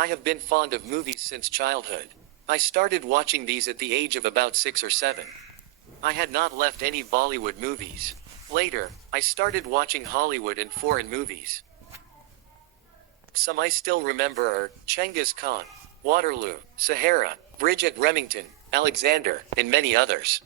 I have been fond of movies since childhood. I started watching these at the age of about 6 or 7. I had not left any Bollywood movies. Later, I started watching Hollywood and foreign movies. Some I still remember are Genghis Khan, Waterloo, Sahara, Bridge at Remington, Alexander, and many others.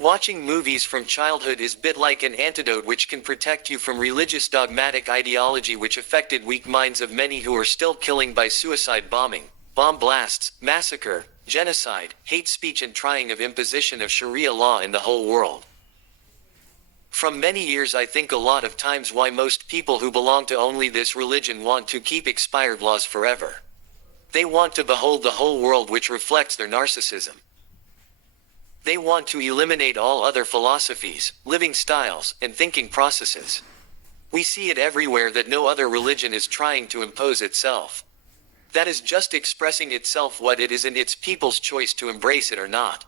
Watching movies from childhood is a bit like an antidote which can protect you from religious dogmatic ideology which affected weak minds of many who are still killing by suicide bombing, bomb blasts, massacre, genocide, hate speech and trying of imposition of Sharia law in the whole world. From many years I think a lot of times why most people who belong to only this religion want to keep expired laws forever. They want to behold the whole world which reflects their narcissism. They want to eliminate all other philosophies, living styles, and thinking processes. We see it everywhere that no other religion is trying to impose itself. That is just expressing itself what it is and it's people's choice to embrace it or not.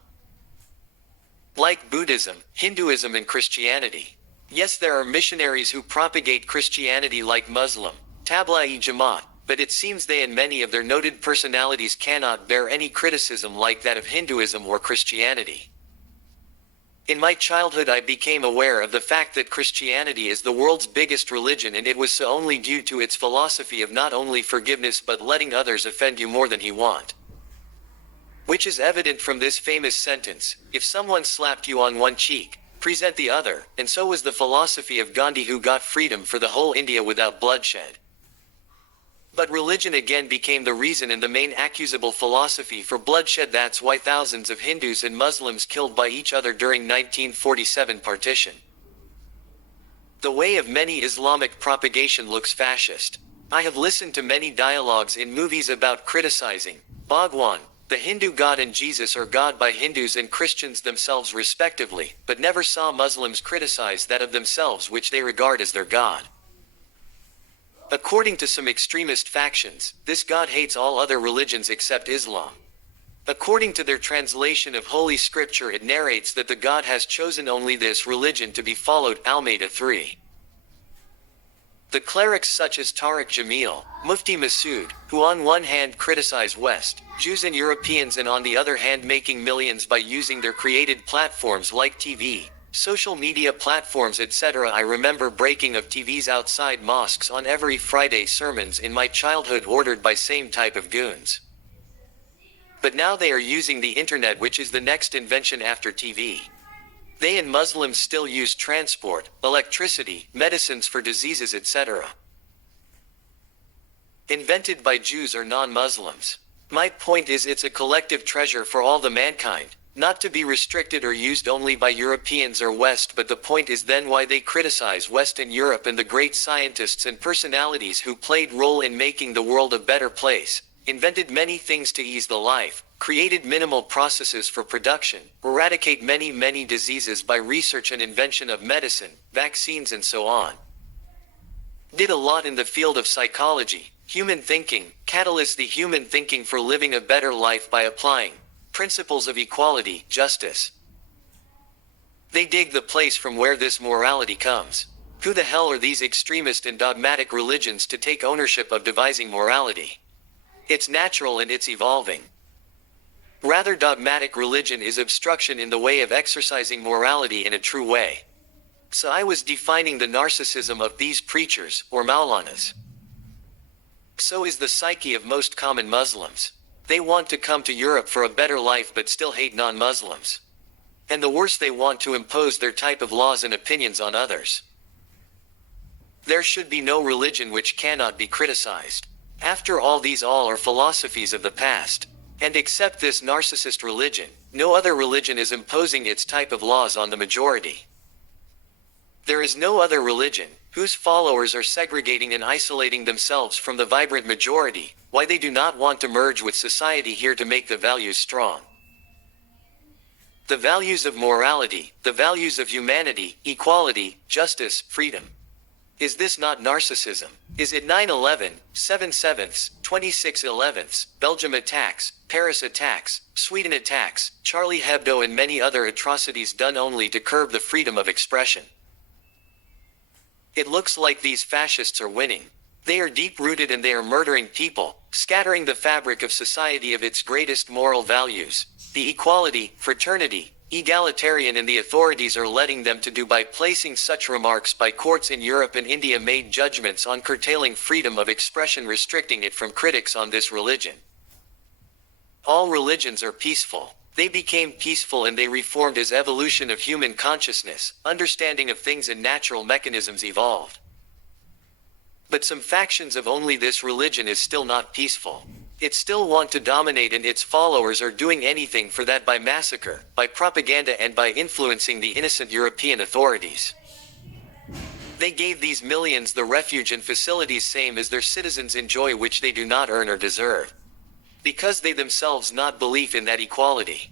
Like Buddhism, Hinduism and Christianity. Yes, there are missionaries who propagate Christianity like Muslim, Tablighi-Jamaat, but it seems they and many of their noted personalities cannot bear any criticism like that of Hinduism or Christianity. In my childhood I became aware of the fact that Christianity is the world's biggest religion and it was so only due to its philosophy of not only forgiveness but letting others offend you more than he want. Which is evident from this famous sentence, if someone slapped you on one cheek, present the other, and so was the philosophy of Gandhi who got freedom for the whole India without bloodshed. But religion again became the reason and the main accusable philosophy for bloodshed. That's why thousands of Hindus and Muslims killed by each other during 1947 partition. The way of many Islamic propagation looks fascist. I have listened to many dialogues in movies about criticizing Bhagwan, the Hindu god and Jesus or God by Hindus and Christians themselves respectively, but never saw Muslims criticize that of themselves which they regard as their god. According to some extremist factions, this God hates all other religions except Islam. According to their translation of Holy Scripture it narrates that the God has chosen only this religion to be followed. Almeida 3. The clerics such as Tariq Jamil, Mufti Masood, who on one hand criticize West, Jews and Europeans and on the other hand making millions by using their created platforms like TV, social media platforms etc. I remember breaking of TVs outside mosques on every Friday sermons in my childhood ordered by same type of goons. But now they are using the internet which is the next invention after TV. They and Muslims still use transport, electricity, medicines for diseases etc. Invented by Jews or non-Muslims. My point is it's a collective treasure for all the mankind, not to be restricted or used only by Europeans or West. But the point is then why they criticize West and Europe and the great scientists and personalities who played role in making the world a better place, invented many things to ease the life, created minimal processes for production, eradicate many diseases by research and invention of medicine, vaccines and so on. Did a lot in the field of psychology, human thinking, catalyst the human thinking for living a better life by applying principles of equality, justice. They dig the place from where this morality comes. Who the hell are these extremist and dogmatic religions to take ownership of devising morality? It's natural and it's evolving. Rather, dogmatic religion is obstruction in the way of exercising morality in a true way. So I was defining the narcissism of these preachers, or Maulanas. So is the psyche of most common Muslims. They want to come to Europe for a better life but still hate non-Muslims. And the worse, they want to impose their type of laws and opinions on others. There should be no religion which cannot be criticized. After all, these all are philosophies of the past. And except this narcissist religion, no other religion is imposing its type of laws on the majority. There is no other religion whose followers are segregating and isolating themselves from the vibrant majority. Why they do not want to merge with society here to make the values strong. The values of morality, the values of humanity, equality, justice, freedom. Is this not narcissism? Is it 9/11, 7/7, 26/11, Belgium attacks, Paris attacks, Sweden attacks, Charlie Hebdo and many other atrocities done only to curb the freedom of expression? It looks like these fascists are winning. They are deep-rooted and they are murdering people, scattering the fabric of society of its greatest moral values, the equality, fraternity, egalitarian, and the authorities are letting them to do by placing such remarks by courts in Europe and India made judgments on curtailing freedom of expression, restricting it from critics on this religion. All religions are peaceful. They became peaceful and they reformed as evolution of human consciousness, understanding of things and natural mechanisms evolved. But some factions of only this religion is still not peaceful. It still want to dominate, and its followers are doing anything for that by massacre, by propaganda, and by influencing the innocent European authorities. They gave these millions the refuge and facilities same as their citizens enjoy, which they do not earn or deserve, because they themselves not believe in that equality.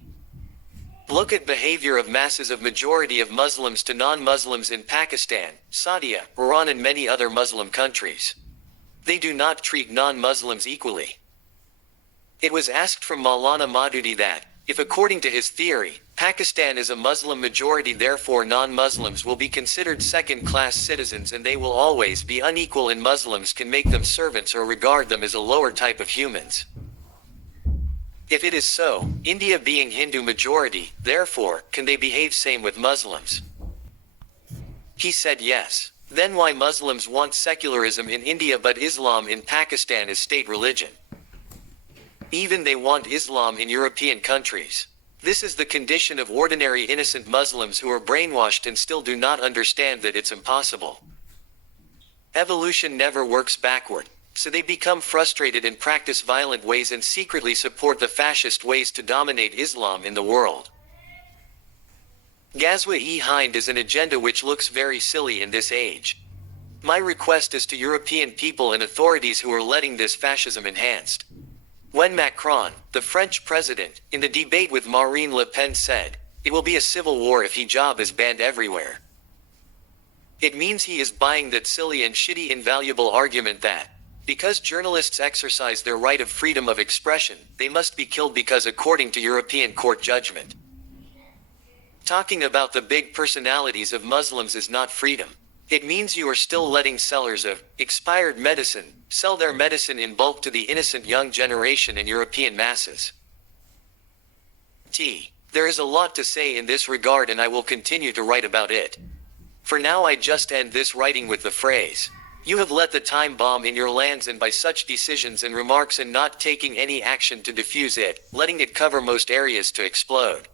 Look at behavior of masses of majority of Muslims to non-Muslims in Pakistan, Saudi, Iran, and many other Muslim countries. They do not treat non-Muslims equally. It was asked from Maulana Maududi that, if according to his theory, Pakistan is a Muslim majority, therefore non-Muslims will be considered second-class citizens and they will always be unequal, and Muslims can make them servants or regard them as a lower type of humans. If it is so, India being Hindu majority, therefore, can they behave same with Muslims? He said yes. Then why Muslims want secularism in India but Islam in Pakistan is state religion? Even they want Islam in European countries. This is the condition of ordinary innocent Muslims who are brainwashed and still do not understand that it's impossible. Evolution never works backward, so they become frustrated and practice violent ways and secretly support the fascist ways to dominate Islam in the world. Ghazwa-e-Hind is an agenda which looks very silly in this age. My request is to European people and authorities who are letting this fascism enhanced. When Macron, the French president, in the debate with Marine Le Pen said, "It will be a civil war if hijab is banned everywhere," it means he is buying that silly and shitty invaluable argument that, because journalists exercise their right of freedom of expression, they must be killed because according to European court judgment. Talking about the big personalities of Muslims is not freedom. It means you are still letting sellers of expired medicine sell their medicine in bulk to the innocent young generation and European masses. There is a lot to say in this regard and I will continue to write about it. For now I just end this writing with the phrase, "You have let the time bomb in your lands, and by such decisions and remarks and not taking any action to defuse it, letting it cover most areas to explode."